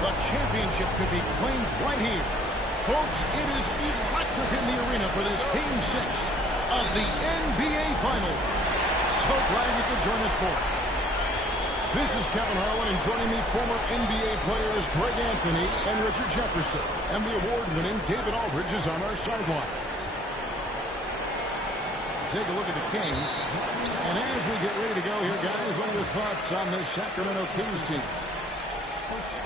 The championship could be claimed right here. Folks, it is electric in the arena for this Game 6 of the NBA Finals. So glad you could join us for it. This is Kevin Harlan, and joining me, former NBA players Greg Anthony and Richard Jefferson. And the award-winning David Aldridge is on our sideline. Take a look at the Kings. And as we get ready to go here, guys, what are your thoughts on this Sacramento Kings team?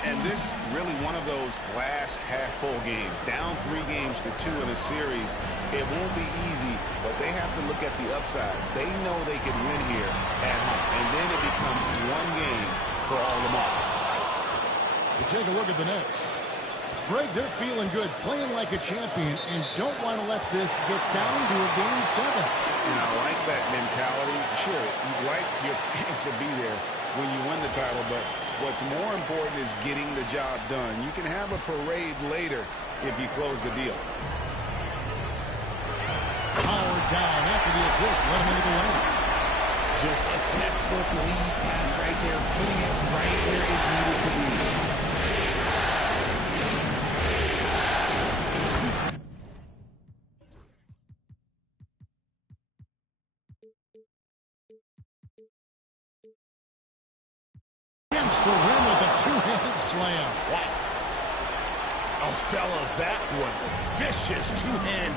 And this really one of those glass half-full games. Down 3 games to 2 in a series. It won't be easy, but they have to look at the upside. They know they can win here at home. And then it becomes one game for all the marbles. You take a look at the Nets. Greg, they're feeling good, playing like a champion, and don't want to let this get down to a Game 7. And I like that mentality. Sure, you'd like your fans to be there when you win the title, but what's more important is getting the job done. You can have a parade later if you close the deal. Howard down after the assist, let him into the lane. Just a textbook lead pass right there, putting it right where it needed to be. Against the rim with a two-handed slam. Wow. Oh, fellas, that was a vicious two-hand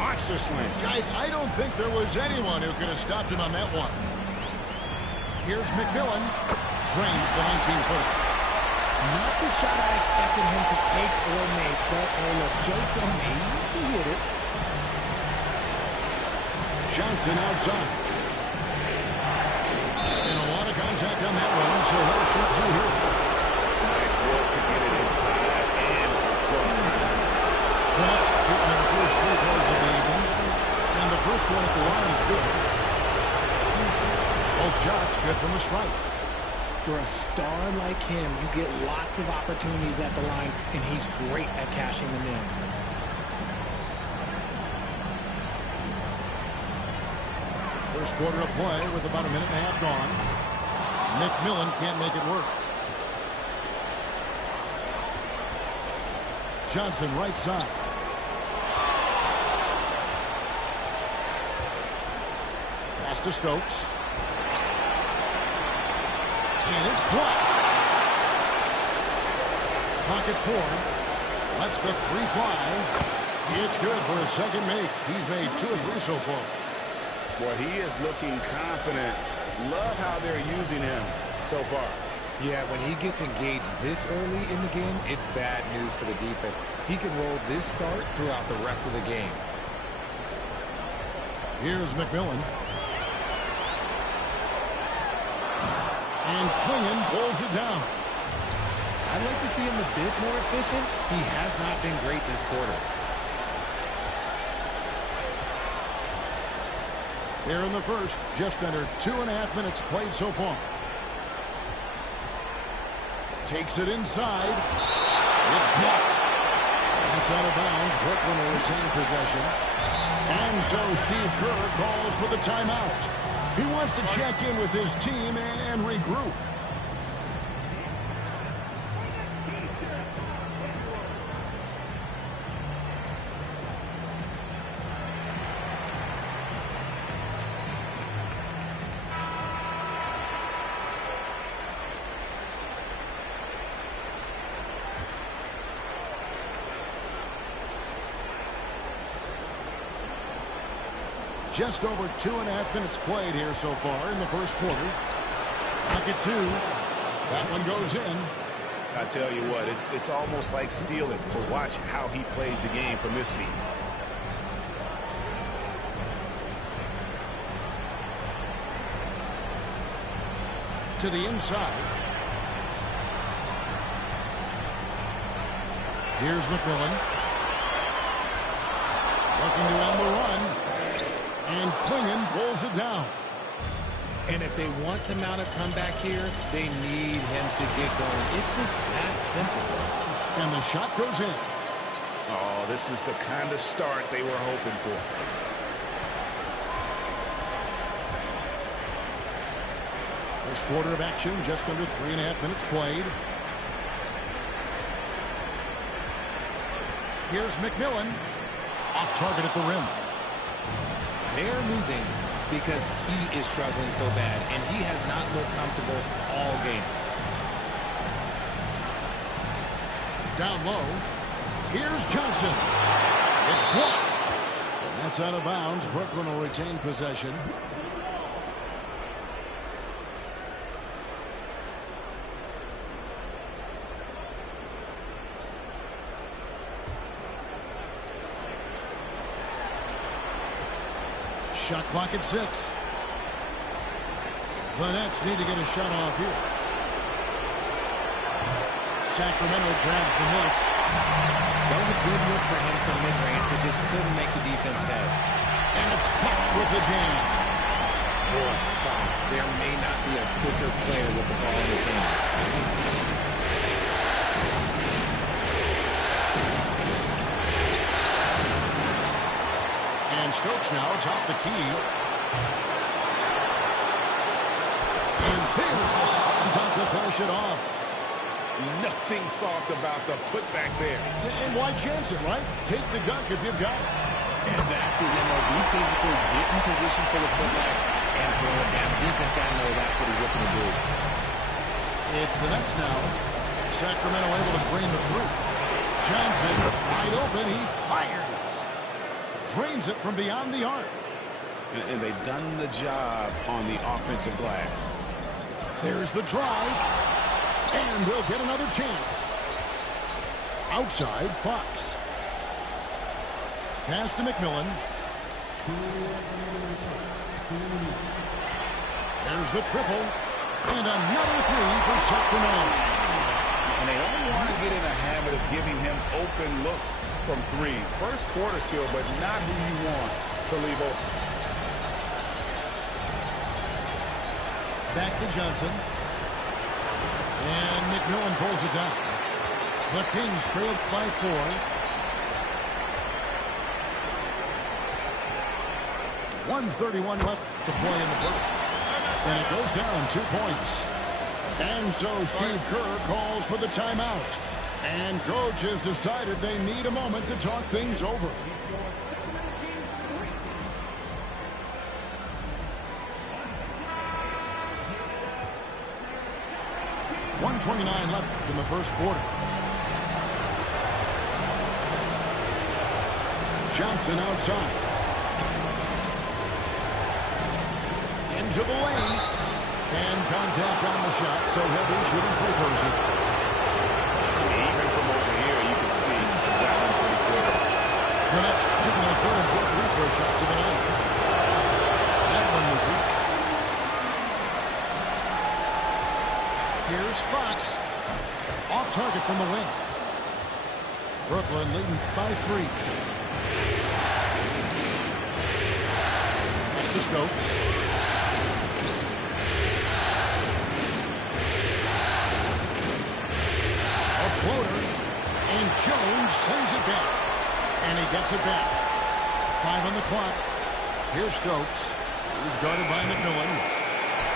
monster slam. Guys, I don't think there was anyone who could have stopped him on that one. Here's McMillan. Drains the 19-footer. Not the shot I expected him to take or make, but look, jokes on me, he hit it. Johnson outside. And a lot of contact on that one, so he'll shoot 2 here. Nice work to get it inside and draw. That's shooting their first free throws of the evening. And the first one at the line is good. Both shots good from the stripe. For a star like him, you get lots of opportunities at the line, and he's great at cashing them in. First quarter of play with about a minute and a half gone. McMillan can't make it work. Johnson right side. Pass to Stokes. And it's blocked. Pocket 4. Lets the 3 fly. It's good for a second make. He's made 2 of 3 so far. Boy, he is looking confident. Love how they're using him so far. Yeah, when he gets engaged this early in the game, it's bad news for the defense. He can roll this start throughout the rest of the game. Here's McMillan. And Klingon pulls it down. I'd like to see him a bit more efficient. He has not been great this quarter. Here in the first, just under 2.5 minutes played so far. Takes it inside. It's blocked. It's out of bounds. Brooklyn will retain possession. And so Steve Kerr calls for the timeout. He wants to check in with his team and regroup. Just over 2.5 minutes played here so far in the first quarter. Pocket 2. That one goes in. I tell you what, it's almost like stealing to watch how he plays the game from this seat. to the inside. Here's McMillan. Looking to end the run. And Klingon pulls it down. And if they want to mount a comeback here, they need him to get going. It's just that simple. And the shot goes in. Oh, this is the kind of start they were hoping for. First quarter of action, just under 3.5 minutes played. Here's McMillan. Off target at the rim. They're losing because he is struggling so bad, and he has not looked comfortable all game. Down low. Here's Johnson. It's blocked. And that's out of bounds. Brooklyn will retain possession. Shot clock at 6. The Nets need to get a shot off here. Sacramento grabs the miss. That was a good look for him from mid-range, but just couldn't make the defense pay. And it's Fox with the jam. Boy, Fox, there may not be a quicker player with the ball in his hands. And Stokes now atop the key. And there's the slam dunk to finish it off. Nothing soft about the putback there. And why chance it, right? Take the dunk if you've got it. And that's his MO. Be physical, get in position for the putback, and throw it down. The defense got to know that's what he's looking to do. It's the Nets now. Sacramento able to drain the three. Johnson wide open. He fires. Drains it from beyond the arc. And they've done the job on the offensive glass. There's the drive. And they'll get another chance. Outside, Fox. Pass to McMillan. There's the triple. And another three for Sacramento. And they don't want to get in a habit of giving him open looks from three. First quarter still, but not who you want to leave open. Back to Johnson. And McMillan pulls it down. The Kings trailed by 4. .131 left to play in the first. And it goes down 2 points. And so Steve Kerr calls for the timeout. And coach has decided they need a moment to talk things over. .129 left in the first quarter. Johnson outside. Into the lane. And contact on the shot, so he'll be shooting free throws here. Even from over here, you can see that one pretty clear. The Nets shooting their 3rd and 4th free throw shots of the night. That one misses. Here's Fox. Off target from the wing. Brooklyn leading by 3. Pass to Stokes. A floater. And Jones sends it back. And he gets it back. 5 on the clock. Here's Stokes. He's guarded by McMillan.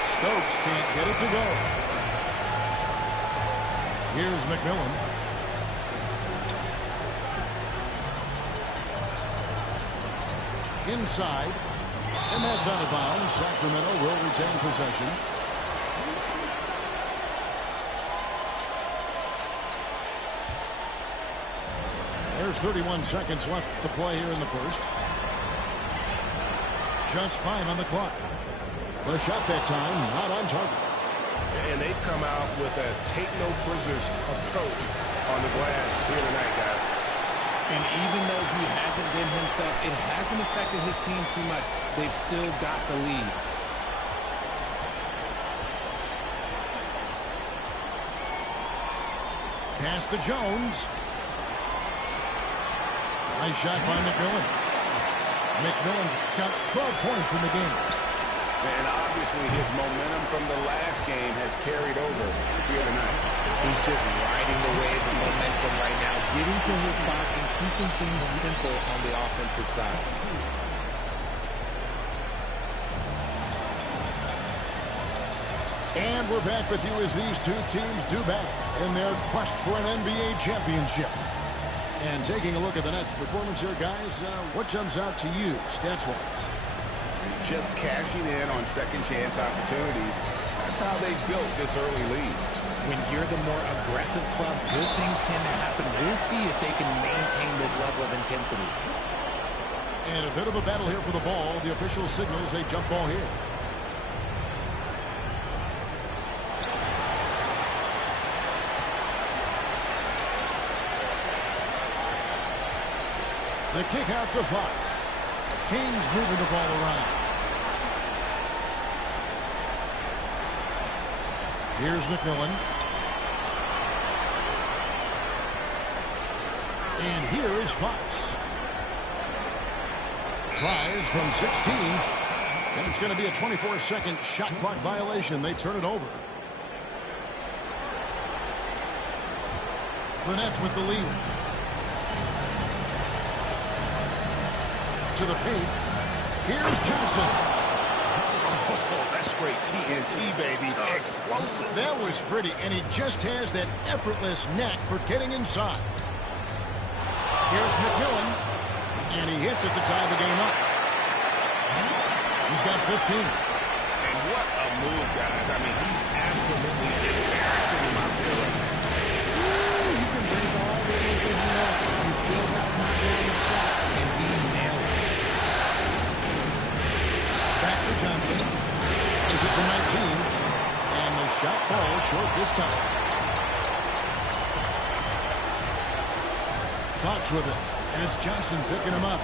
Stokes can't get it to go. Here's McMillan. Inside. And that's out of bounds. Sacramento will retain possession. There's 31 seconds left to play here in the first. Just 5 on the clock. The shot that time not on target. And they've come out with a take-no-prisoners approach on the glass here tonight, guys. And even though he hasn't been himself, it hasn't affected his team too much. They've still got the lead. Pass to Jones. Nice shot by McMillan. McMillan's got 12 points in the game. And obviously his momentum from the last game has carried over here tonight. He's just riding the wave of momentum right now, getting to his spots and keeping things simple on the offensive side. And we're back with you as these two teams do battle in their quest for an NBA championship. And taking a look at the Nets' performance here, guys, what jumps out to you stats-wise? Just cashing in on second-chance opportunities. That's how they built this early lead. When you're the more aggressive club, good things tend to happen. We'll see if they can maintain this level of intensity. And a bit of a battle here for the ball. The official signals a jump ball here. The kick out to Fox. Kings moving the ball around. Here's McMillan. And here is Fox. Tries from 16. And it's going to be a 24-second shot clock violation. They turn it over. The Nets with the lead. To the paint. Here's Johnson. Oh, that's great TNT, baby. Explosive. That was pretty, and he just has that effortless knack for getting inside. Here's McMillan, and he hits it to tie the game up. He's got 15. And what a move, guys. I mean, he's absolutely embarrassing him out there right now. You can bring all the anything you want. You still got to knock down the shot, and he nailed it. Back to Johnson. Is it for 19? And the shot falls short this time. Fox with it. And it's Johnson picking him up.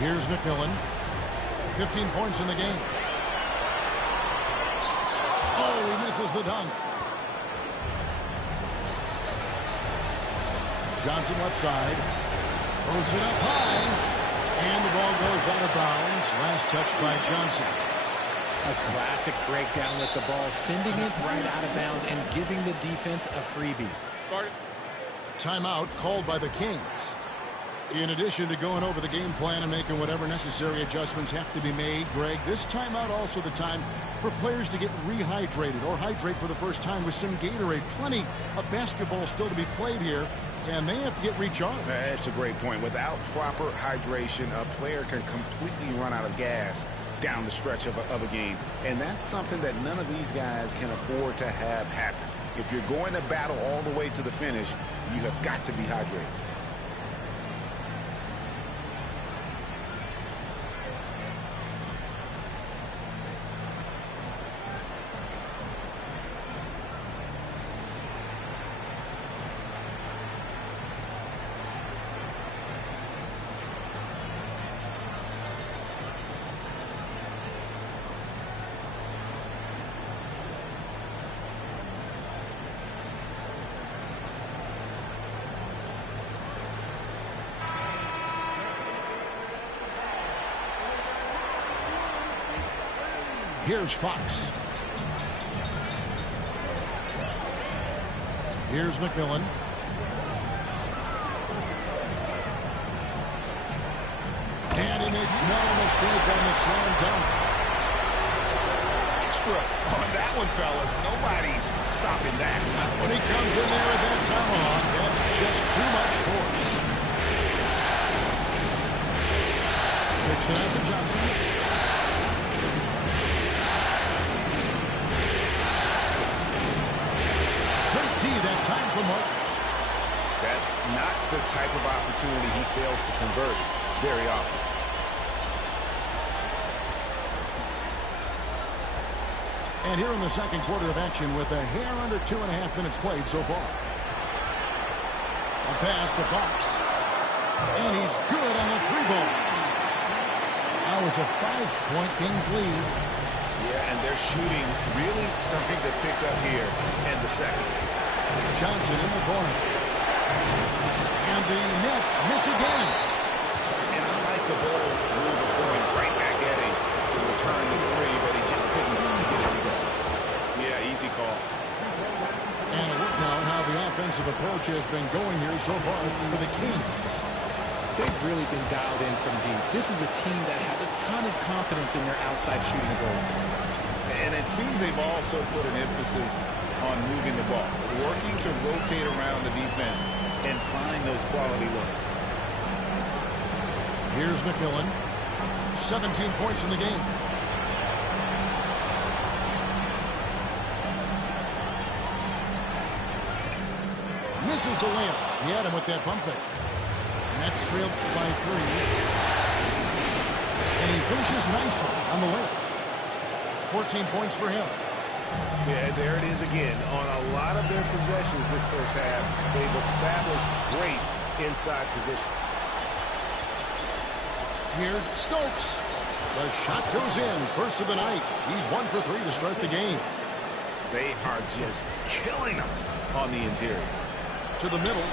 Here's McMillan. 15 points in the game. Oh, he misses the dunk. Johnson left side. Throws it up high. And the ball goes out of bounds. Last touch by Johnson. A classic breakdown with the ball, sending it right out of bounds and giving the defense a freebie. Timeout called by the Kings. In addition to going over the game plan and making whatever necessary adjustments have to be made, Greg, this timeout also the time for players to get rehydrated or hydrate for the first time with some Gatorade. Plenty of basketball still to be played here, and they have to get recharged. That's a great point. Without proper hydration, a player can completely run out of gas down the stretch of a game. And that's something that none of these guys can afford to have happen. If you're going to battle all the way to the finish, you have got to be hydrated. Here's Fox. Here's McMillan. And he makes no mistake on the slam dunk. Extra on that one, fellas. Nobody's stopping that. When he comes in there at that tomahawk, that's just too much force. Picks it out to Johnson. That time for Mark. That's not the type of opportunity he fails to convert very often. And here in the second quarter of action with a hair under 2.5 minutes played so far. A pass to Fox. And he's good on the three ball. Now it's a 5-point Kings lead. Yeah, and their shooting really starting to pick up here in the second. Johnson in the corner. And the Nets miss again. And I like the bold move of going right back at him to return the three, but he just couldn't get it to go. Yeah, easy call. And a look now how the offensive approach has been going here so far for the Kings. They've really been dialed in from deep. This is a team that has a ton of confidence in their outside shooting ability. And it seems they've also put an emphasis on moving the ball, working to rotate around the defense and find those quality looks. Here's McMillan. 17 points in the game. Misses the layup. He had him with that pump fake. Nets trailed by 3. And he finishes nicely on the layup. 14 points for him. Yeah, there it is again. On a lot of their possessions this first half, they've established great inside position. Here's Stokes. The shot goes in. First of the night. He's 1 for 3 to start the game. They are just killing them on the interior. To the middle.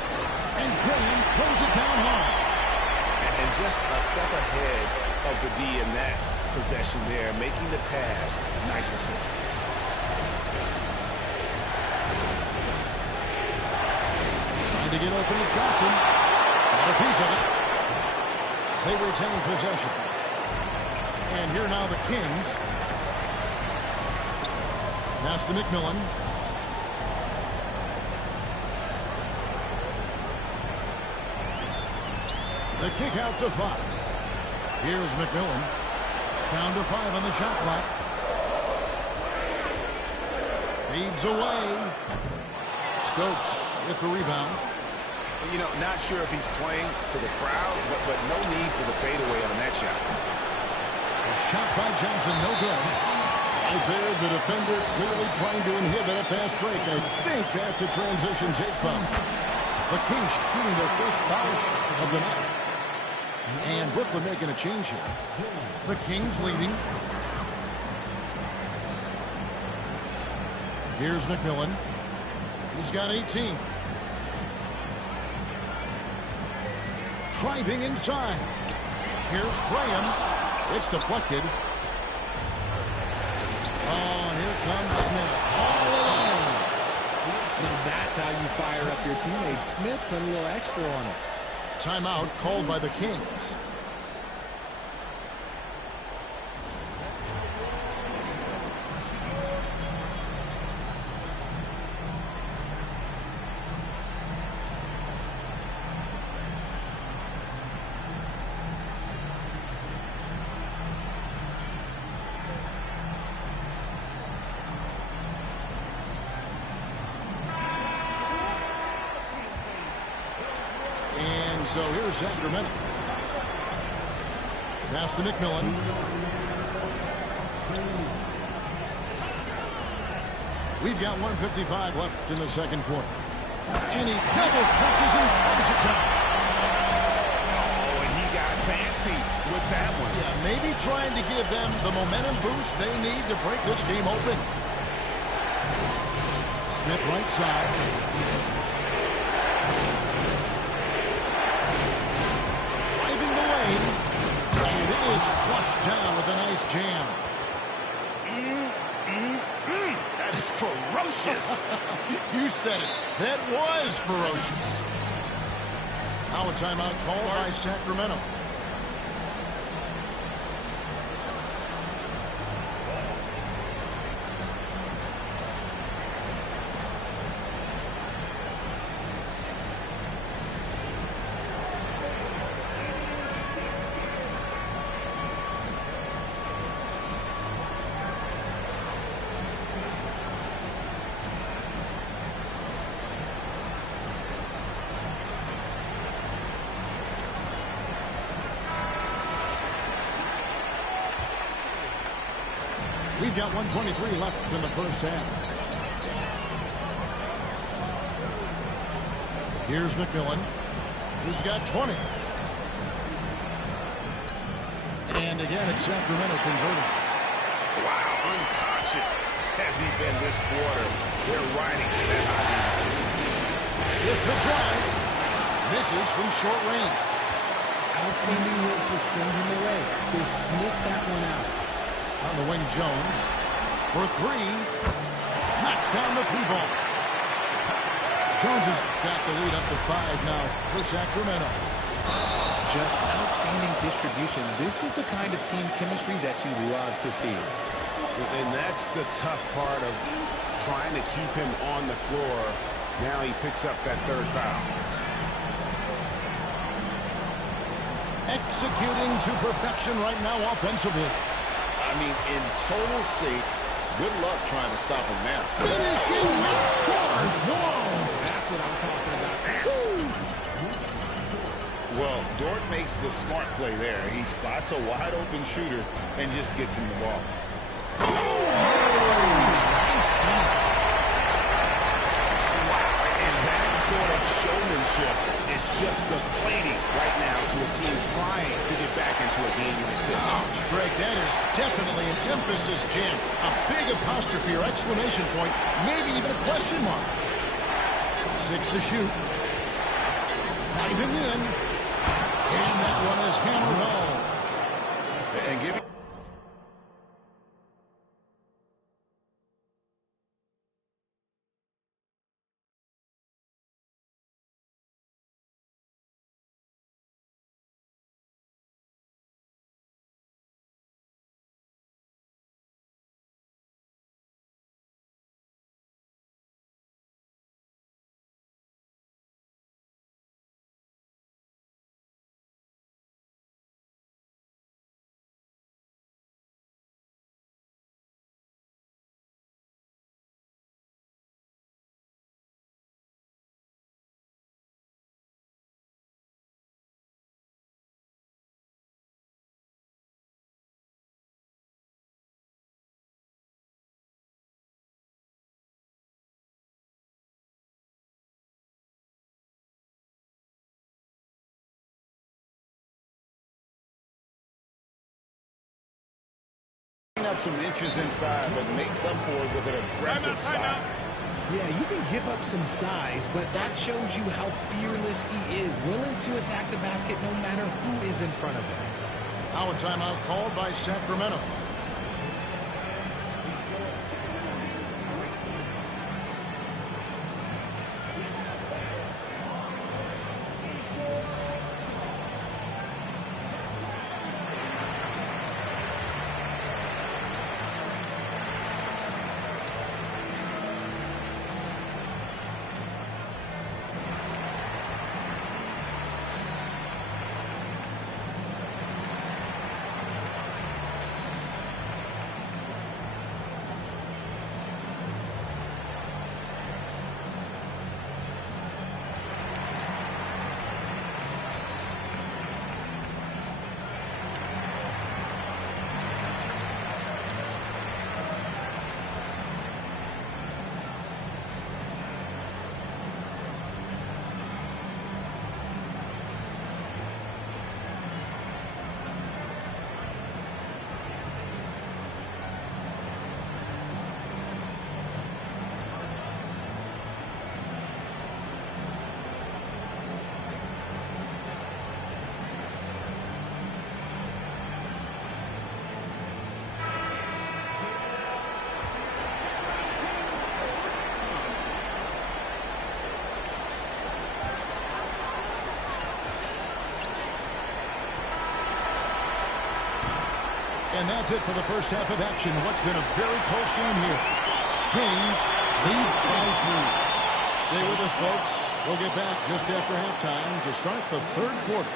And Graham throws it down hard. And just a step ahead of the D in that possession there, making the pass. Nice assist. Trying to get open is Johnson. Got a piece of it. They retain possession. And here now the Kings. Pass to McMillan. The kick out to Fox. Here's McMillan. Down to 5 on the shot clock. Fades away. Stokes with the rebound. You know, not sure if he's playing to the crowd, but no need for the fadeaway on that shot. A shot by Johnson, no good. Right there, the defender clearly trying to inhibit a fast break. I think that's a transition take foul. The Kings shooting their first foul shot of the night. And Brooklyn making a change here. The Kings leading. Here's McMillan. He's got 18. Driving inside. Here's Graham. It's deflected. Oh, and here comes Smith. All alone. And that's how you fire up your teammates. Smith put a little extra on it. Timeout called by the Kings. So here's Sacramento. Pass to McMillan. We've got 1:55 left in the second quarter. And he double clutches and throws it down. Oh, and he got fancy with that one. Yeah, maybe trying to give them the momentum boost they need to break this game open. Smith right side. Flushed down with a nice jam. That is ferocious. You said it. That was ferocious. Now a timeout called by Sacramento. We've got 1:23 left in the first half. Here's McMillan. He's got 20. And again, it's Sacramento converting. Wow, unconscious has he been this quarter. They're riding that high. If the drive misses from short range. Outstanding work to send him away. They sniffed that one out. On the wing, Jones for three. Knocks down the three ball. Jones has got the lead up to 5 now for Sacramento. Just outstanding distribution. This is the kind of team chemistry that you love to see. And that's the tough part of trying to keep him on the floor. Now he picks up that third foul. Executing to perfection right now offensively. I mean, in total shape, good luck trying to stop him now. Finishing with force. Whoa! That's what I'm talking about. Well, Dort makes the smart play there. He spots a wide open shooter and just gets him the ball. And that sort of showmanship is just the plating right now to a team trying to get back into a game in the Ouch, Greg, that is definitely an emphasis jam. A big apostrophe or exclamation point, maybe even a question mark. 6 to shoot. Not even in. And that one is hammered home. And give it. Up some inches inside, but makes up for it with an aggressive style. Yeah, you can give up some size, but that shows you how fearless he is, willing to attack the basket no matter who is in front of him. Now a timeout called by Sacramento. And that's it for the first half of action. What's been a very close game here. Kings lead by 3. Stay with us, folks. We'll get back just after halftime to start the third quarter.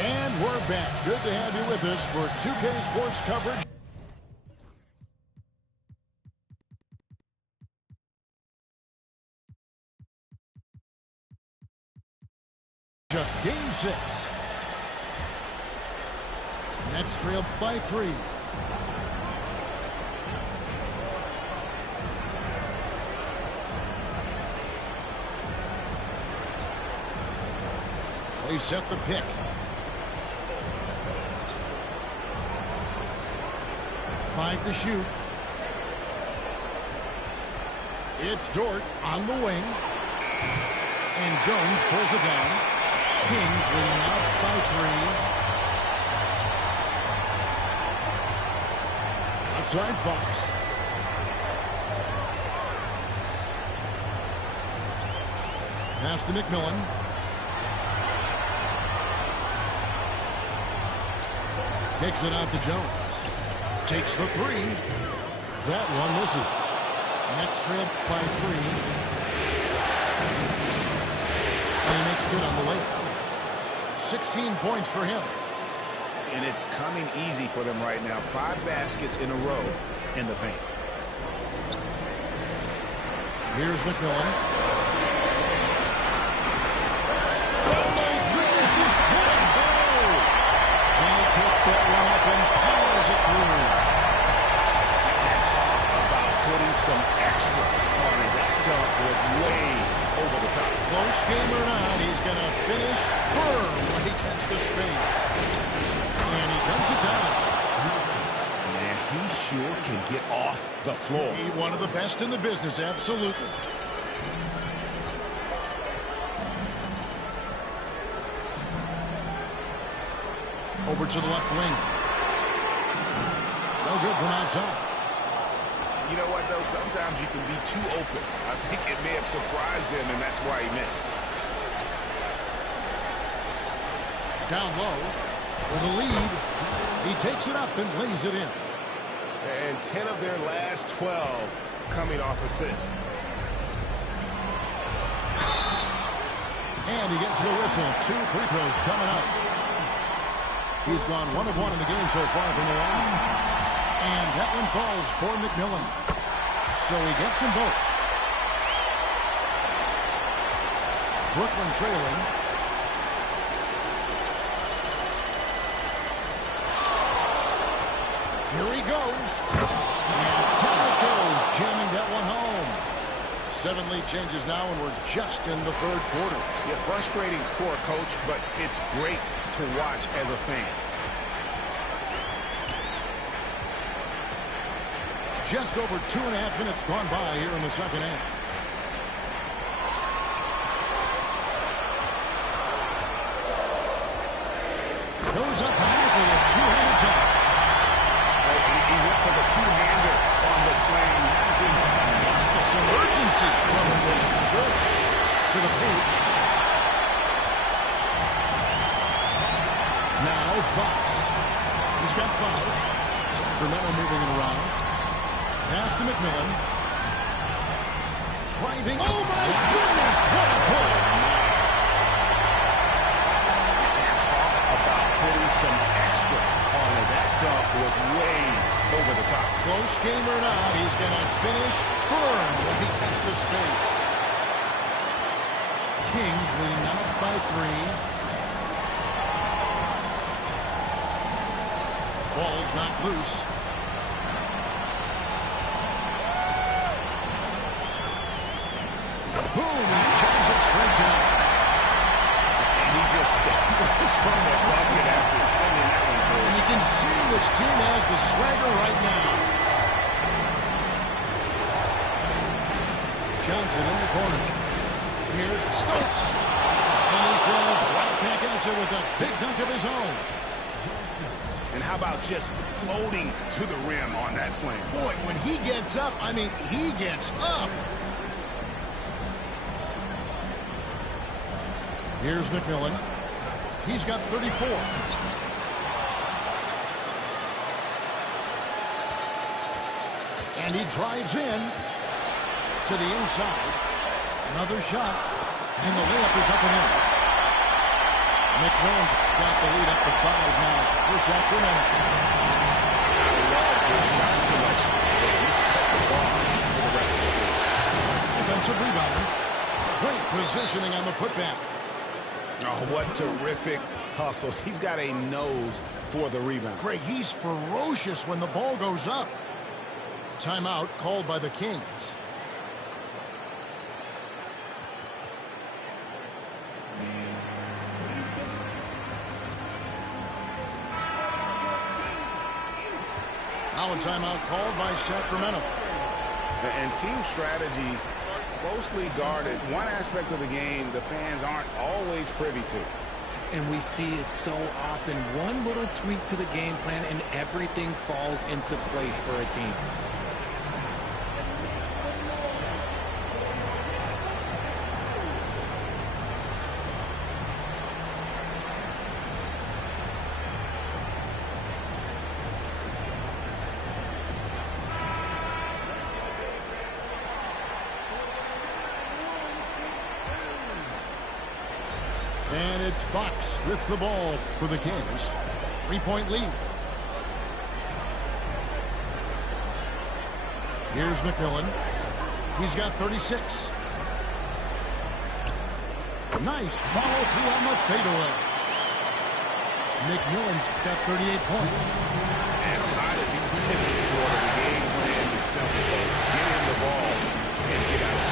And we're back. Good to have you with us for 2K Sports coverage. Game 6. Nets trail by 3. They set the pick. Five to shoot. It's Dort on the wing. And Jones pulls it down. Kings leading out by 3. Left side Fox. Pass to McMillan. Takes it out to Jones. Takes the 3. That one misses. Nets trailed by 3. And he makes good on the layup. 16 points for him. And it's coming easy for them right now. 5 baskets in a row in the paint. Here's McMillan. Oh, my goodness, this shot! Oh! And he takes that one up and powers it through. And talk about putting some extra on it. That dunk was way over the top. Close game or not, he's going to finish firm when he gets the space. And he dumps it down. Man, he sure can get off the floor. He one of the best in the business, absolutely. Over to the left wing. No good from outside. You know what, though? Sometimes you can be too open. I think it may have surprised him, and that's why he missed. Down low for the lead. He takes it up and lays it in. And 10 of their last 12 coming off assists. And he gets the whistle. 2 free throws coming up. He's gone 1 of 1 in the game so far from the line. And that one falls for McMillan. So he gets them both. Brooklyn trailing. Here he goes. And down it goes, jamming that one home. 7 lead changes now, and we're just in the 3rd quarter. Yeah, frustrating for a coach, but it's great to watch as a fan. Just over 2.5 minutes gone by here in the second half. Goes up high for the two-handed dunk. He went for the two-hander on the slam. Uses Some urgency from him. Sure. To the paint. Now Fox. He's got 5. Sacramento moving it around. Pass to McMillan. Driving. Oh, my goodness. What a pull. talk about putting some extra on it. That dunk was way over the top. Close game or not, he's going to finish firm when he gets the space. Kings leading out by 3. Ball's not loose. Boom! He jams it straight down. And he just was from that bucket after sending that one through. And you can see which team has the swagger right now. Johnson in the corner. Here's Stokes. And he says, right back at you with a big dunk of his own. And how about just floating to the rim on that slam? Boy, when he gets up, I mean, he gets up. Here's McMillan. He's got 34. And he drives in to the inside. Another shot. And the layup is up and in. McMillan's got the lead up to 5 now for Sacramento. I love this shot selection. He set the bar for the rest of the team. Defensive rebound. Great positioning on the putback. Oh, what terrific hustle. He's got a nose for the rebound. Craig, he's ferocious when the ball goes up. Timeout called by the Kings. Now a timeout called by Sacramento. And team strategies closely guarded. One aspect of the game the fans aren't always privy to. And we see it so often. One little tweak to the game plan and everything falls into place for a team. And it's Fox with the ball for the Kings. 3-point lead. Here's McMillan. He's got 36. Nice follow through on the fadeaway. McMillan's got 38 points. As hot as he's been in this quarter, the game plan is simple, folks. Get him the ball and get out.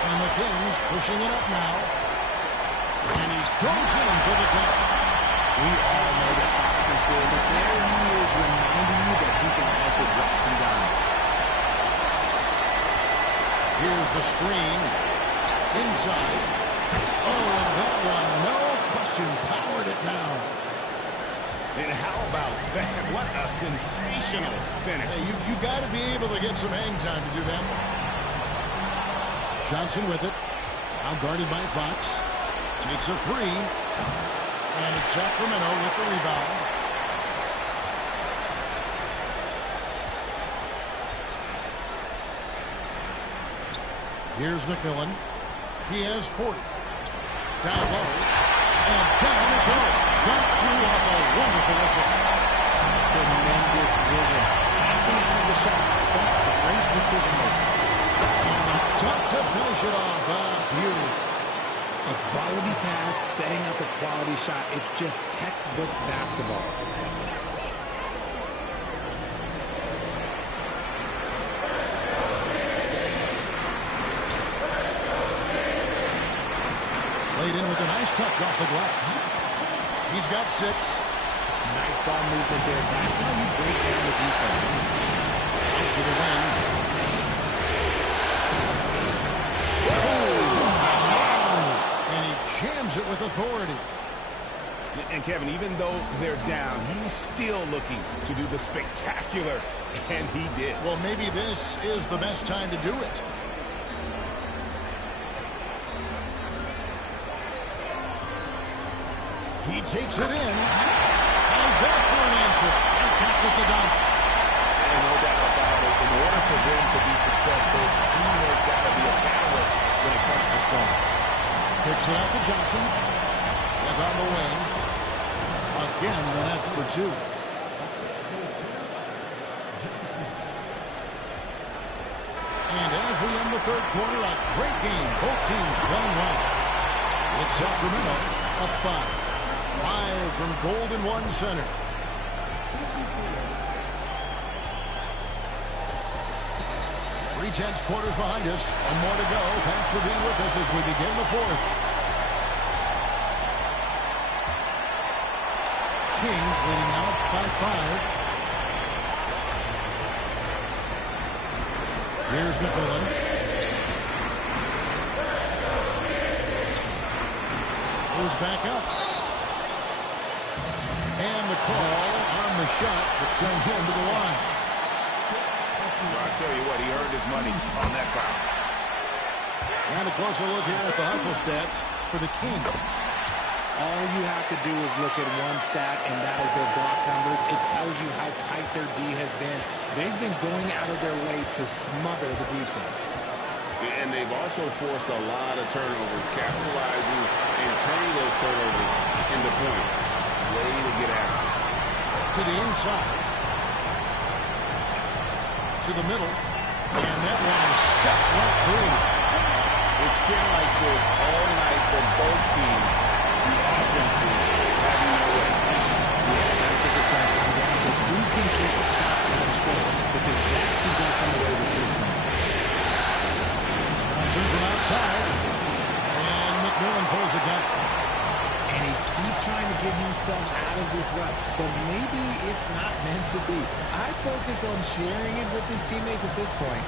And the Kings pushing it up now. And he goes in for the dunk. We all know that Fox can score, but there he is reminding you that he can also drop some dimes. Here's the screen. Inside. Oh, and that one, no question, powered it down. And how about that? What a sensational finish. Hey, you got to be able to get some hang time to do that. Johnson with it. Now guarded by Fox. Takes a three. And it's Sacramento with the rebound. Here's McMillan. He has 40. Down low. And down it goes. Dunk through on a wonderful whistle. Tremendous vision. Passing out of the shot. That's great decision making. And the dunk to finish it off. Beauty. A quality pass, setting up a quality shot. It's just textbook basketball. Played in with a nice touch off the glass. He's got 6. Nice ball movement there. That's how you break down the defense. Out to the wing. And he jams it with authority. And Kevin, even though they're down, he's still looking to do the spectacular, and he did. Well, maybe this is the best time to do it. He takes it in. How's that for an answer? And back with the dunk. And no doubt about it, in order for them to be successful, he has got to be a catalyst when it comes to scoring. Kicks it out to Johnson. Smith on the wing. Again, the Nets for 2. And as we end the third quarter, a great game. Both teams playing well. It's Sacramento up 5. 5 from Golden One Center. Three-tenths quarters behind us. One more to go. Thanks for being with us as we begin the fourth. Kings leading out by 5. Here's McMillan. Goes back up. And the call on the shot that sends him to the line. I'll tell you what, he earned his money on that foul. And a closer look here at the hustle stats for the Kings. All you have to do is look at one stat, and that is their block numbers. It tells you how tight their D has been. They've been going out of their way to smother the defense. And they've also forced a lot of turnovers, capitalizing and turning those turnovers into points. Way to get after it. To the inside. To the middle. And that one is stuck right through. It's been like this all night for both teams. The offenses having no way. Yeah, I think it's going to come down to who can keep a stop on the score, because that's who's going to come away with this one. Johnson from outside. And McMillan pulls it down. And he keeps trying to give himself out of this rut, but maybe it's not meant to be. I focus on sharing it with his teammates at this point.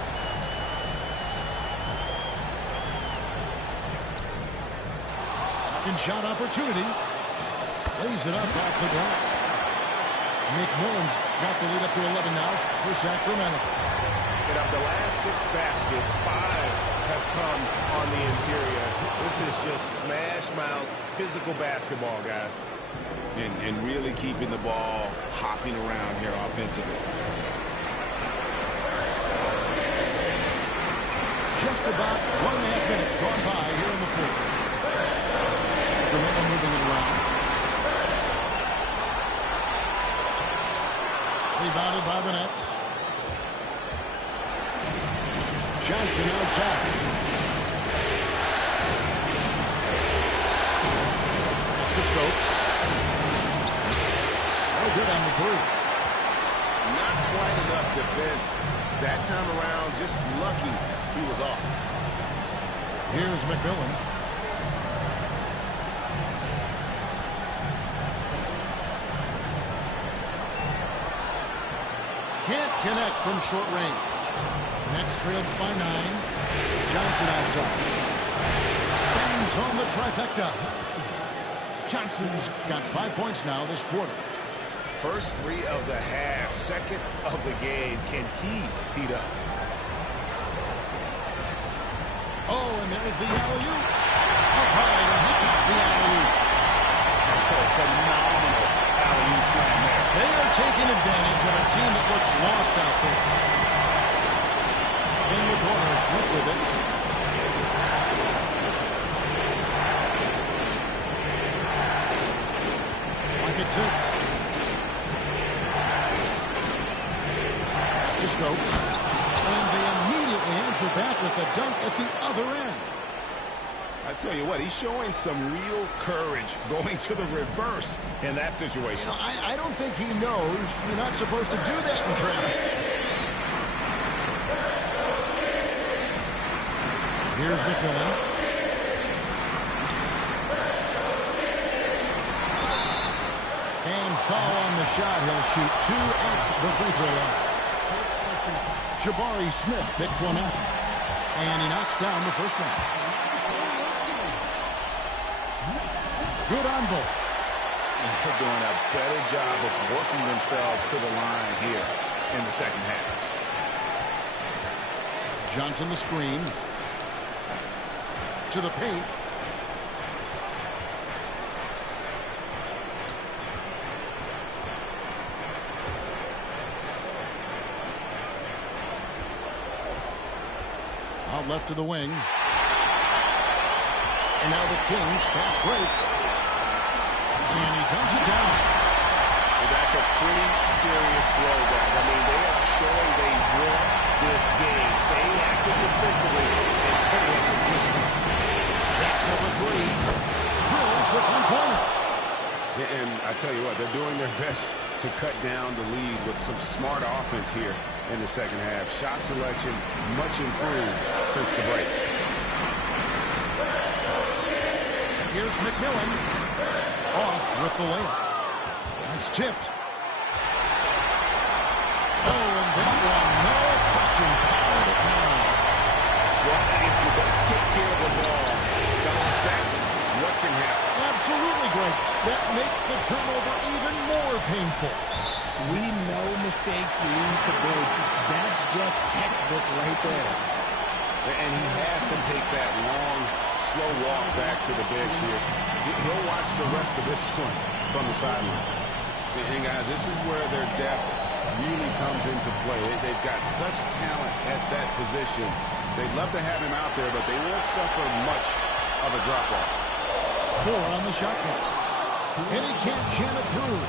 Second shot opportunity. Lays it up off the glass. McMillan's got the lead up to 11 now for Sacramento. And of the last 6 baskets, 5 have come on the interior. This is just smash-mouth, physical basketball, guys. And really keeping the ball hopping around here offensively. Just about 1.5 minutes gone by here in the fourth. Sacramento moving it around. Rebounded by the Nets. Johnson outside. Pass to Stokes. No good on the three. Not quite enough defense. That time around, just lucky he was off. Here's McMillan. Can't connect from short range. Nets trailed by 9. Johnson outside. Bangs home the trifecta. Johnson's got 5 points now this quarter. First 3 of the half, second of the game. Can he heat up? Oh, and there's the alley-oop. Up high and stops the alley-oop. Phenomenal alley-oop slam there. They are taking advantage of a team that looks lost out there. In the corner, Smith with it. Like it 6. Pass to Stokes. And they immediately answer back with the dunk at the other end. I tell you what, he's showing some real courage going to the reverse in that situation. You know, I don't think he knows you're not supposed to do that in traffic. Here's McMillan. And foul on the shot. He'll shoot 2 at the free throw line. Jabari Smith picks one up. And he knocks down the first one. Good on both. They're doing a better job of working themselves to the line here in the second half. Johnson the screen. To the paint. Out left to the wing. And now the Kings fast break. And he dumps it down. Well, that's a pretty serious blow, guys. I mean, they are showing they want this game. Staying active defensively and putting up some good points. Jackson for 3. Drills the three-pointer. And I tell you what, they're doing their best to cut down the lead with some smart offense here in the second half. Shot selection much improved since the break. Here's McMillan. Off with the layup. That's tipped. Oh, and that one, no question, powered it down. Well, if you don't take care of the ball, fellas, that's what can happen. Absolutely great. That makes the turnover even more painful. We know mistakes lead to breaks. That's just textbook right there. And he has to take that long, slow walk back to the bench here. He'll watch the rest of this one from the sideline. And guys, this is where their depth really comes into play. They've got such talent at that position. They'd love to have him out there, but they won't suffer much of a drop-off. 4 on the shot clock. And he can't jam it through.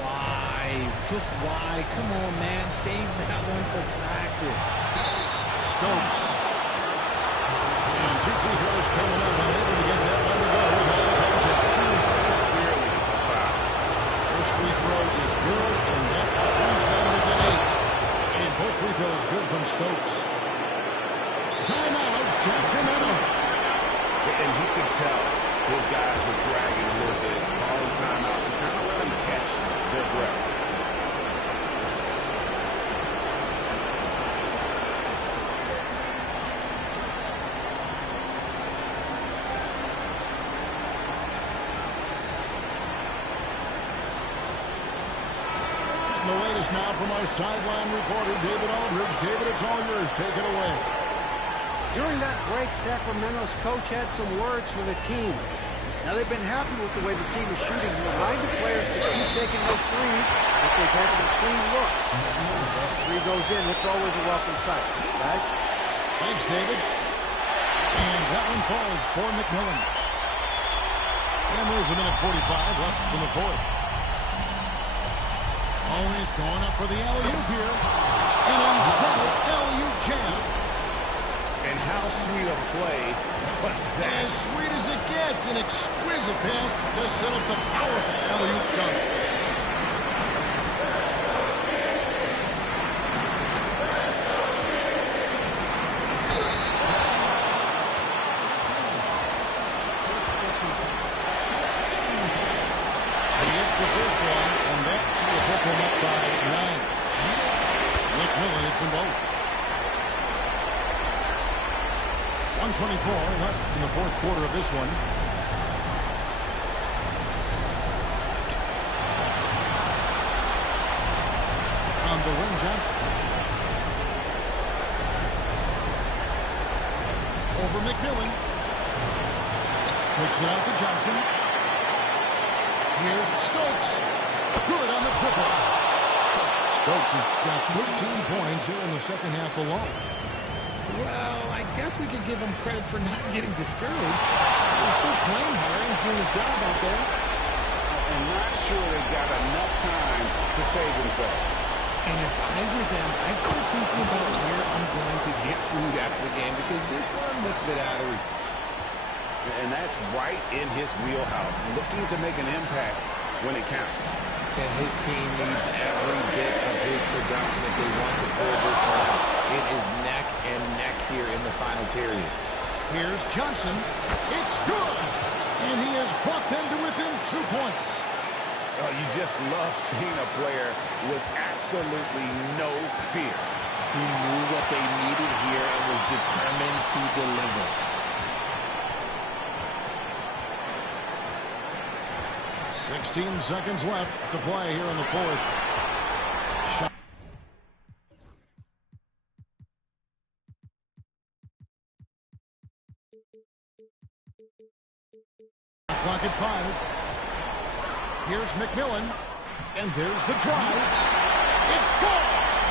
Why? Just why? Come on, man. Save that one for practice. Stokes. And 2 free throws coming up. Unable to get that one to go without a penalty. Clearly a foul. First free throw is good, and that brings them within 8. And both free throws good from Stokes. Timeout, Sacramento. And he could tell his guys were dragging a little bit. Arlington And the latest now from our sideline reporter, David Aldridge. David, it's all yours. Take it away. During that break, Sacramento's coach had some words for the team. Now, they've been happy with the way the team is shooting. He reminded players to keep taking those threes, but they've had some clean looks. Three goes in. It's always a welcome sight. Guys? Thanks, David. And that one falls for McMillan. And there's a minute 45 left in the fourth. Always going up for the alley-oop here. An emphatic alley-oop jam. And how sweet a play was that? As sweet as it gets. An exquisite pass to set up the powerful alley-oop dunk. He hits the first one, and that will put him up by 9. McMillan hits them both. 1:24 left in the fourth quarter of this one. On the wing, Johnson. Over McMillan. Picks it out to Johnson. Here's Stokes. Good on the triple. Stokes has got 13 points here in the second half alone. Well, I guess we could give him credit for not getting discouraged. He's still playing hard. He's doing his job out there. And not sure they got enough time to save themselves. And if I were them, I'd start thinking about where I'm going to get food after the game because this one looks a bit out of reach. And that's right in his wheelhouse, looking to make an impact when it counts. And his team needs every bit of his production if they want to pull this one out. It is neck and neck here in the final period. Here's Johnson. It's good. And he has brought them to within 2 points. Oh, you just love seeing a player with absolutely no fear. He knew what they needed here and was determined to deliver. 16 seconds left to play here in the fourth. Shot. Clock at 5. Here's McMillan. And there's the drive. It falls!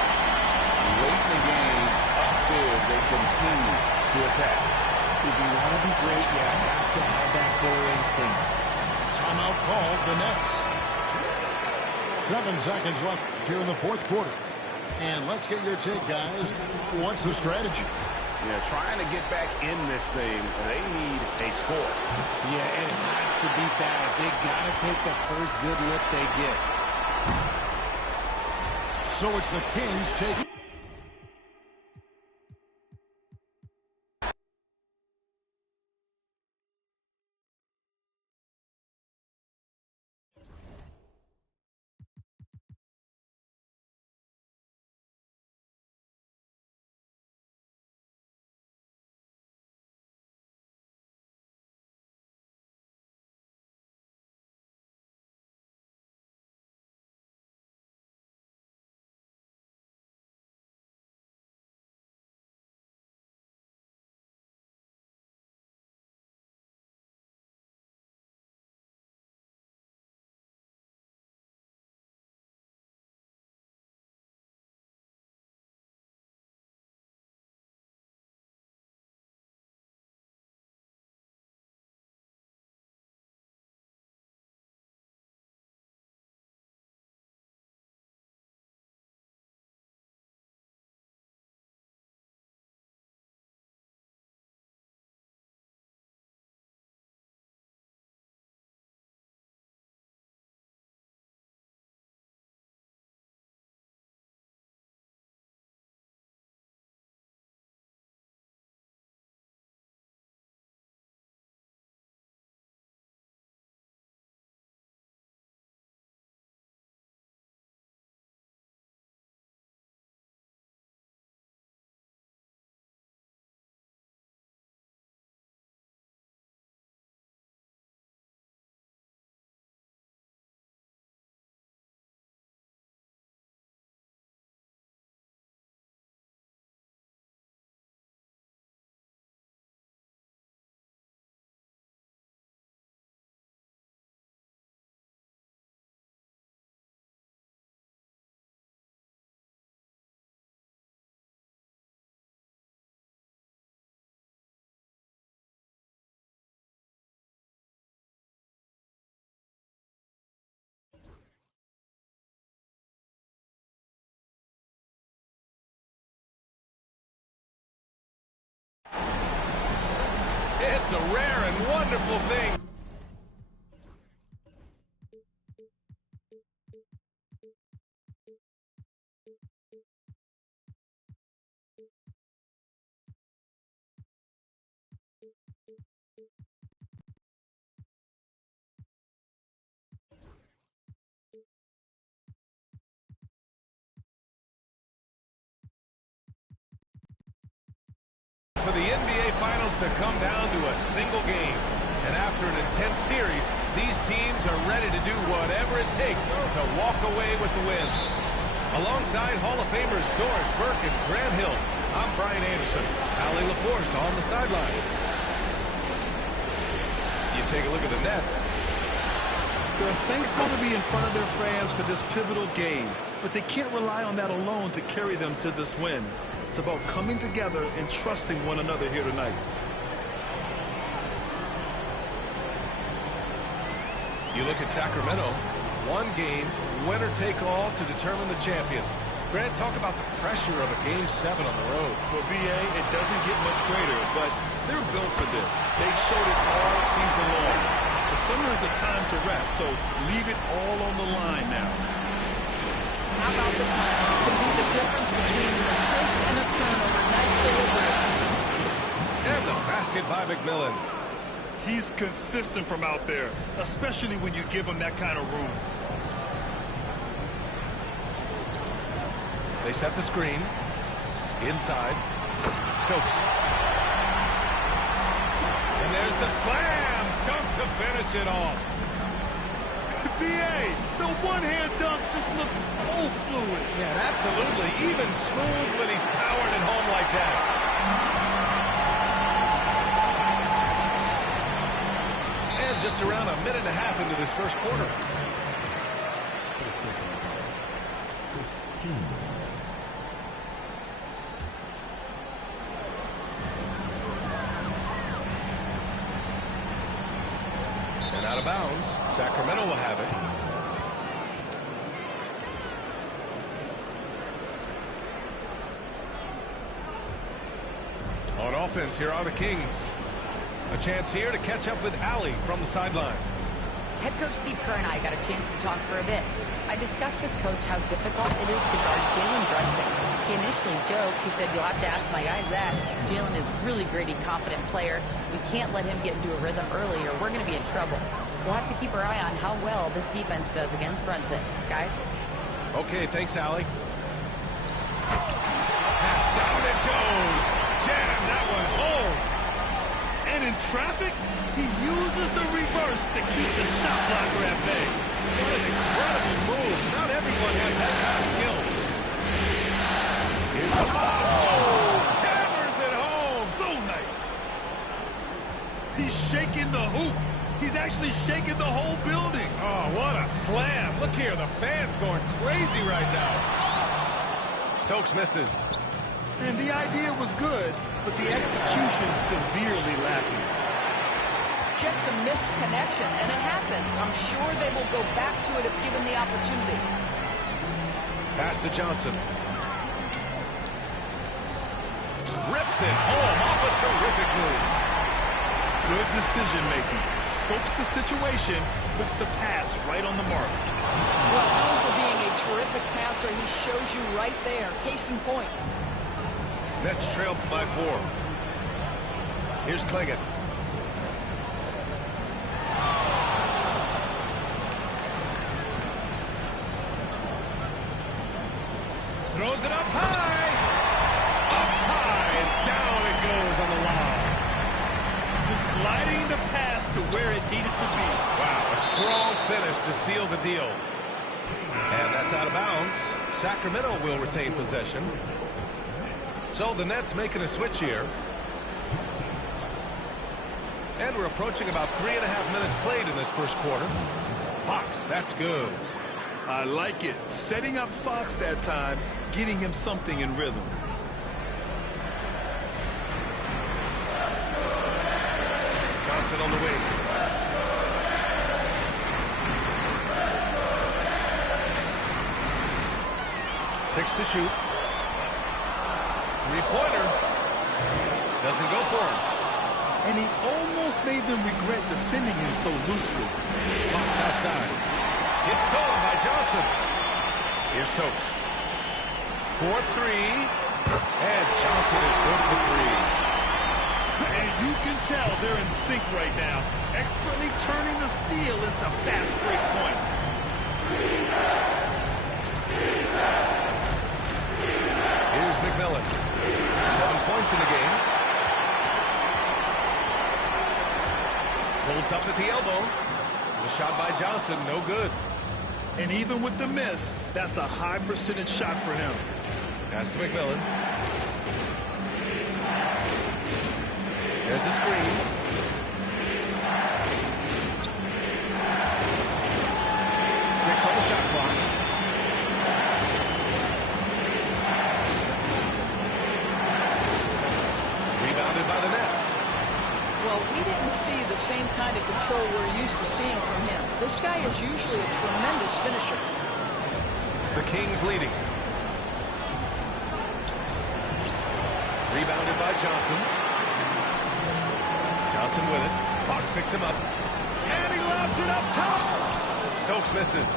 Late in the game, up big, they continue to attack. If you want to be great, you have to have that killer instinct. Timeout called the Nets. 7 seconds left here in the fourth quarter. And let's get your take, guys. What's the strategy? Yeah, trying to get back in this thing, they need a score. Yeah, it has to be fast. They got to take the first good look they get. So it's the Kings taking wonderful thing. For the NBA Finals to come down to a single game. And after an intense series, these teams are ready to do whatever it takes to walk away with the win. Alongside Hall of Famers Doris Burke and Grant Hill, I'm Brian Anderson. Allie LaForce on the sidelines. You take a look at the Nets. They're thankful to be in front of their fans for this pivotal game, but they can't rely on that alone to carry them to this win. It's about coming together and trusting one another here tonight. You look at Sacramento, one game, winner take all to determine the champion. Grant, talk about the pressure of a Game 7 on the road. Well, B.A., it doesn't get much greater, but they're built for this. They've showed it all season long. The summer is the time to rest, so leave it all on the line now. How about the time to be the difference between an assist and a turnover? Nice delivery. And the basket by McMillan. He's consistent from out there, especially when you give him that kind of room. They set the screen. Inside. Stokes. And there's the slam. Dunk to finish it off. B.A., the one-hand dunk just looks so fluid. Yeah, absolutely. Even smooth when he's powered at home like that. And just around a minute and a half into this first quarter. And out of bounds, Sacramento will have it. On offense, here are the Kings. A chance here to catch up with Allie from the sideline. Head coach Steve Kerr and I got a chance to talk for a bit. I discussed with Coach how difficult it is to guard Jalen Brunson. He initially joked. He said, you'll have to ask my guys that. Jalen is a really gritty, confident player. We can't let him get into a rhythm early or we're going to be in trouble. We'll have to keep our eye on how well this defense does against Brunson. Guys? Okay, thanks, Allie. And down it goes. Jam that one home. And in traffic, he uses the reverse to keep the shot blocker at bay. What an incredible move. Not everyone has that kind of skill. Here's the ball. Hammers it home. So nice. He's shaking the hoop. He's actually shaking the whole building. Oh, what a slam. Look here, the fans going crazy right now. Stokes misses. And the idea was good, but the execution severely lacking. Just a missed connection, and it happens. I'm sure they will go back to it if given the opportunity. Pass to Johnson. Rips it home off a terrific move. Good decision-making. Scopes the situation, puts the pass right on the mark. Well, known for being a terrific passer, he shows you right there. Case in point. Nets trail by 4. Here's Cleggett. Throws it up high. Up high, and down it goes on the line. Gliding the pass to where it needed to be. Wow, a strong finish to seal the deal. And that's out of bounds. Sacramento will retain possession. So the Nets making a switch here. And we're approaching about 3.5 minutes played in this first quarter. Fox, that's good. I like it. Setting up Fox that time, getting him something in rhythm. Johnson on the wing. Six to shoot. Three-pointer. Doesn't go for him. and he almost made them regret defending him so loosely. Box outside. It's stolen by Johnson. Here's Stokes. 4-3. And Johnson is good for 3. And you can tell they're in sync right now, expertly turning the steal into fast break points. Here's McMillan. 7 points in the game. Pulls up at the elbow. The shot by Johnson, no good. And even with the miss, that's a high percentage shot for him. Pass to McMillan. There's a screen. Six on the shot clock. Rebounded by the Nets. Well, we didn't see the same kind of control we're used to seeing from him. This guy is usually a tremendous finisher. The Kings leading. Rebounded by Johnson. Johnson with it. Fox picks him up. And he lobs it up top. Stokes misses.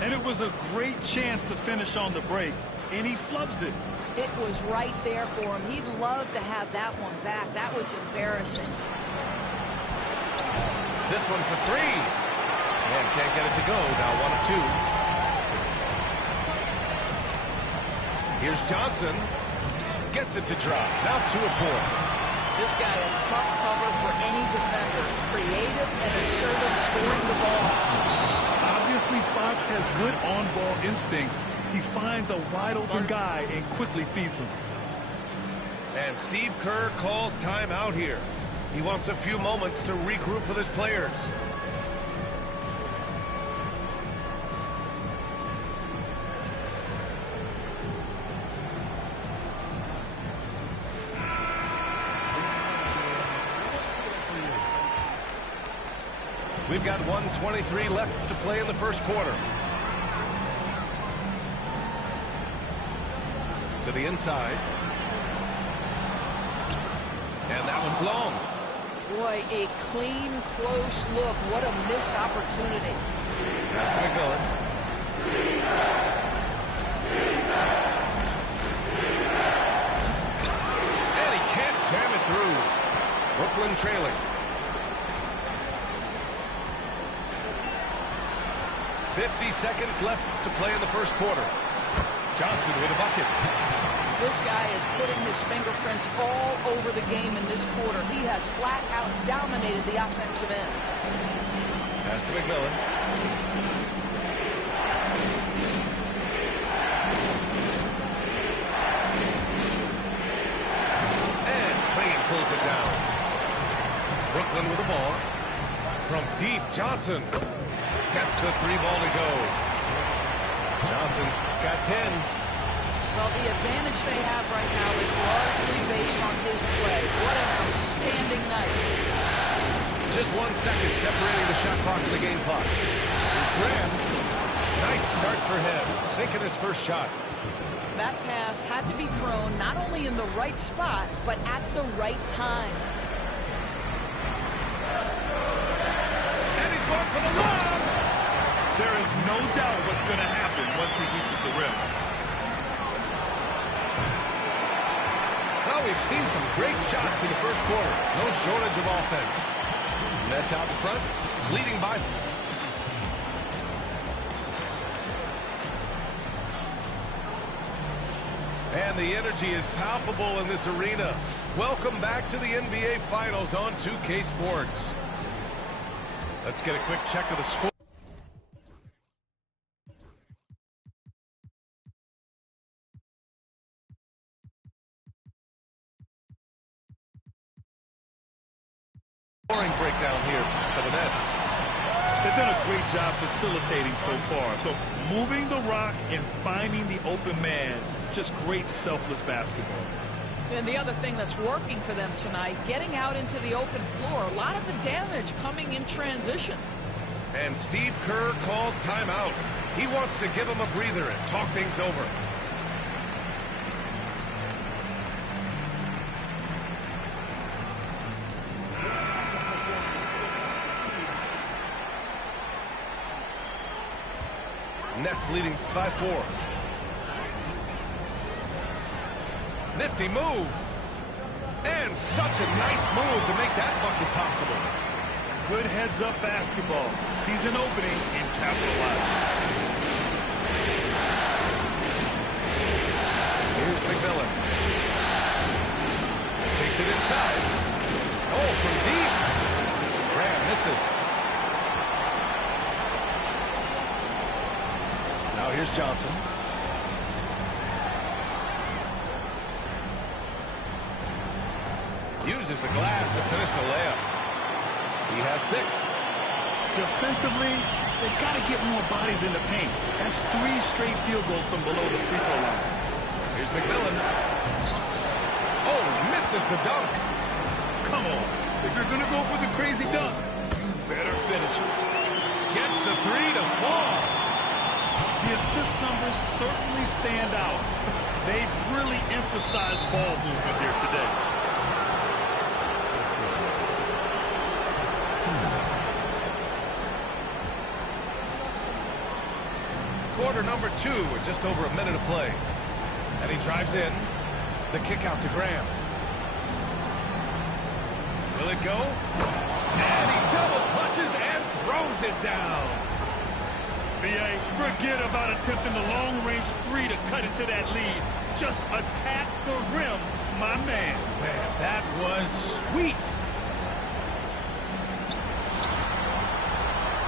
And it was a great chance to finish on the break, and he flubs it. It was right there for him. He'd love to have that one back. That was embarrassing. This one for 3. And can't get it to go. Now 1 of 2. Here's Johnson. Gets it to drop. Now 2 of 4. This guy a tough cover for any defender. Creative and assertive scoring the ball. Obviously, Fox has good on-ball instincts. He finds a wide-open guy and quickly feeds him. And Steve Kerr calls timeout here. He wants a few moments to regroup with his players. We've got 1:23 left to play in the first quarter. To the inside. And that one's long. Boy, a clean, close look. What a missed opportunity. Pass to McMillan. And he can't jam it through. Brooklyn trailing. 50 seconds left to play in the first quarter. Johnson with a bucket. This guy is putting his fingerprints all over the game in this quarter. He has flat out dominated the offensive end. Pass to McMillan. And Clean pulls it down. Brooklyn with the ball. From deep, Johnson gets the 3 ball to go. Johnson's got 10. Well, the advantage they have right now is largely based on his play. What an outstanding night. Just 1 second separating the shot clock and the game clock. Graham, nice start for him, sinking his first shot. That pass had to be thrown not only in the right spot, but at the right time. And he's going for the lob. There is no doubt what's going to happen once he reaches the rim. Well, we've seen some great shots in the first quarter. No shortage of offense. Nets out in front, leading by. And the energy is palpable in this arena. Welcome back to the NBA Finals on 2K Sports. Let's get a quick check of the score. Scoring breakdown here for the Nets. They've done a great job facilitating so far. So moving the rock and finding the open man, just great selfless basketball. And the other thing that's working for them tonight, getting out into the open floor. A lot of the damage coming in transition. And Steve Kerr calls timeout. He wants to give him a breather and talk things over. Nets leading by 4. Nifty move. And such a nice move to make that bucket possible. Good heads-up basketball. Sees an opening and capitalizes. Here's McMillan. Takes it inside. Oh, from deep. Graham misses. Now here's Johnson. Uses the glass to finish the layup. He has 6. Defensively, they've got to get more bodies in the paint. That's 3 straight field goals from below the free throw line. Here's McMillan. Oh, misses the dunk. Come on. If you're going to go for the crazy dunk, you better finish it. Gets the 3 to fall. The assist numbers certainly stand out. They've really emphasized ball movement here today. Quarter number 2 with just over a minute of play. And he drives in. The kick out to Graham. Will it go? And he double clutches and throws it down. B.A., forget about attempting the long-range 3 to cut into that lead. Just attack the rim, my man. Man, that was sweet.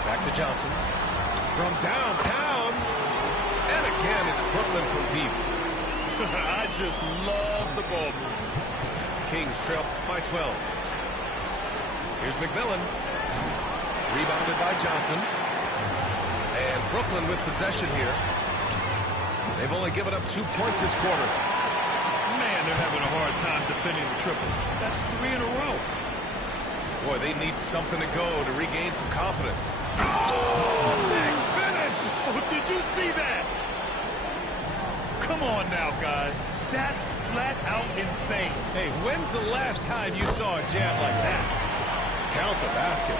Back to Johnson. From downtown. And again, it's Brooklyn from deep. I just love the ball movement. Kings trail by 12. Here's McMillan. Rebounded by Johnson. And Brooklyn with possession here. They've only given up 2 points this quarter. Man, they're having a hard time defending the triple. That's 3 in a row. Boy, they need something to go to regain some confidence. Oh, big finish! Oh, did you see that? Come on now, guys. That's flat out insane. Hey, when's the last time you saw a jam like that? Count the basket.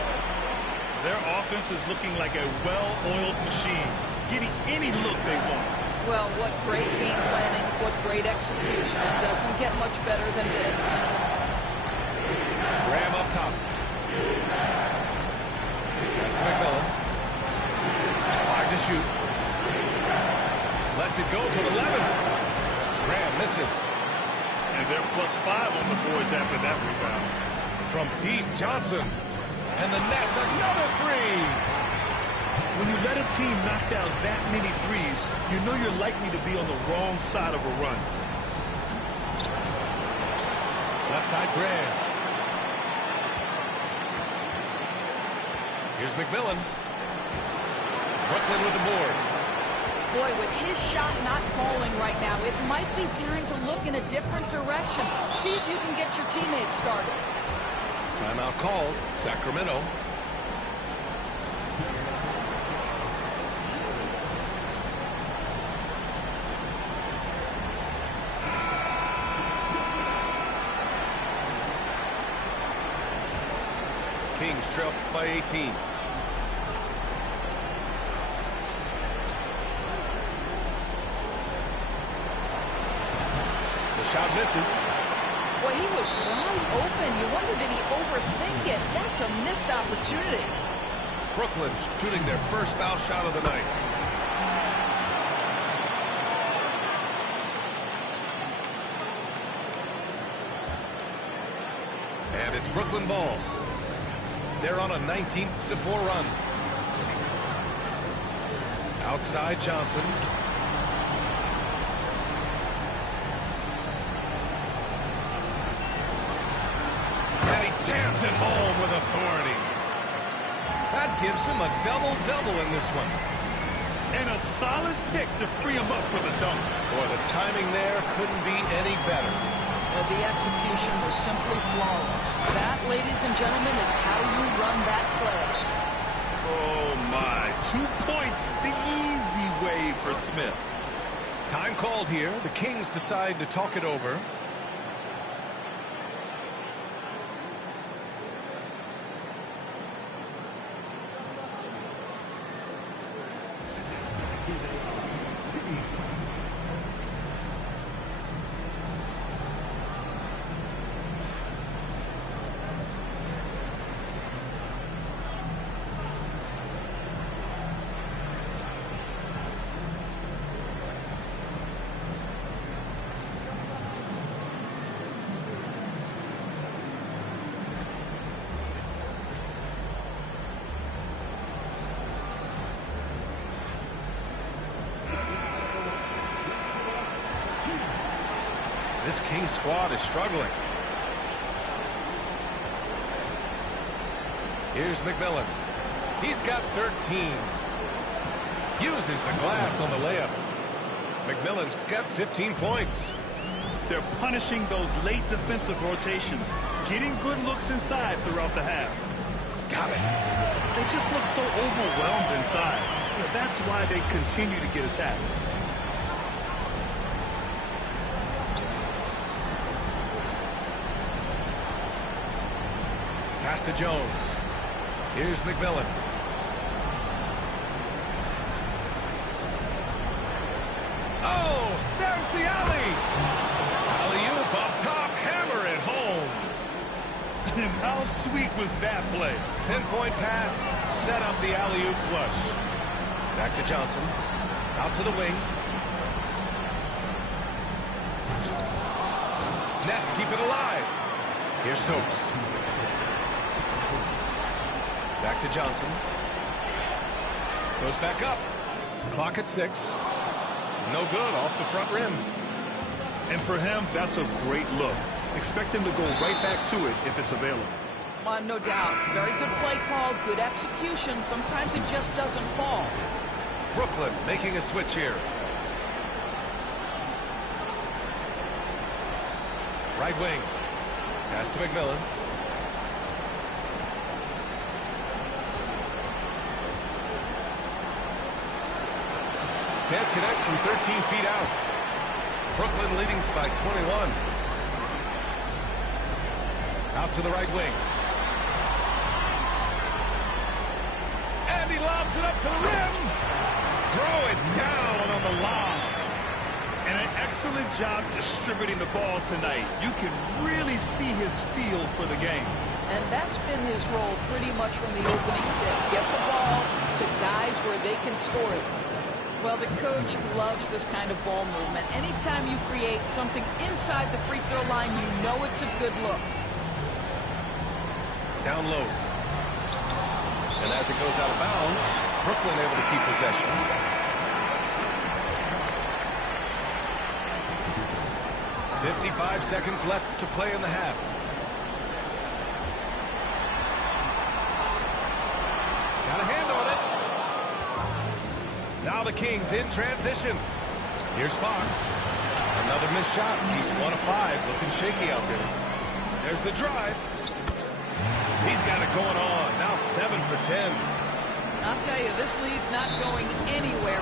Their offense is looking like a well-oiled machine, getting any look they want. Well, what great game planning, what great execution. It doesn't get much better than this. Graham up top. Pass to McMillan. 5 to shoot. Lets it go from 11. Graham misses. And they're +5 on the boards after that rebound. From deep, Johnson. And the Nets, another 3. When you let a team knock down that many threes, you know you're likely to be on the wrong side of a run. Left side, Graham. Here's McMillan. Brooklyn with the board. Boy, with his shot not falling right now, it might be time to look in a different direction. See if you can get your teammates started. Timeout called. Sacramento. Kings trail by 18. The shot misses. Boy, he was wide open. You wonder, did he overthink it? That's a missed opportunity. Brooklyn shooting their first foul shot of the night. And it's Brooklyn ball. They're on a 19-4 run. Outside Johnson. And he jams it home with authority. That gives him a double-double in this one. And a solid pick to free him up for the dunk. Boy, the timing there couldn't be any better. Well, the execution was simply flawless. That, ladies and gentlemen, is how you run that play. Oh, my. 2 points the easy way for Smith. Time called here. The Kings decide to talk it over. This Kings squad is struggling. Here's McMillan. He's got 13. Uses the glass on the layup. McMillan's got 15 points. They're punishing those late defensive rotations, getting good looks inside throughout the half. Got it. They just look so overwhelmed inside. That's why they continue to get attacked. Pass to Jones. Here's McMillan. Oh, there's the alley. Alley-oop up top, hammer it home. And how sweet was that play? Pinpoint pass, set up the alley-oop flush. Back to Johnson. Out to the wing. Nets keep it alive. Here's Stokes. Back to Johnson. Goes back up. Clock at 6. No good off the front rim. And for him, that's a great look. Expect him to go right back to it if it's available. No doubt. Very good play call, good execution. Sometimes it just doesn't fall. Brooklyn making a switch here. Right wing. Pass to McMillan. Can't connect from 13 feet out. Brooklyn leading by 21. Out to the right wing. And he lobs it up to the rim. Throw it down on the lob. And an excellent job distributing the ball tonight. You can really see his feel for the game. And that's been his role pretty much from the opening tip. Get the ball to guys where they can score it. Well, the coach loves this kind of ball movement. Anytime you create something inside the free throw line, you know it's a good look. Down low. And as it goes out of bounds, Brooklyn able to keep possession. .55 seconds left to play in the half. Got a hand on it. Now the Kings in transition. Here's Fox. Another missed shot. He's 1 of 5. Looking shaky out there. There's the drive. He's got it going on. Now 7 for 10. I'll tell you, this lead's not going anywhere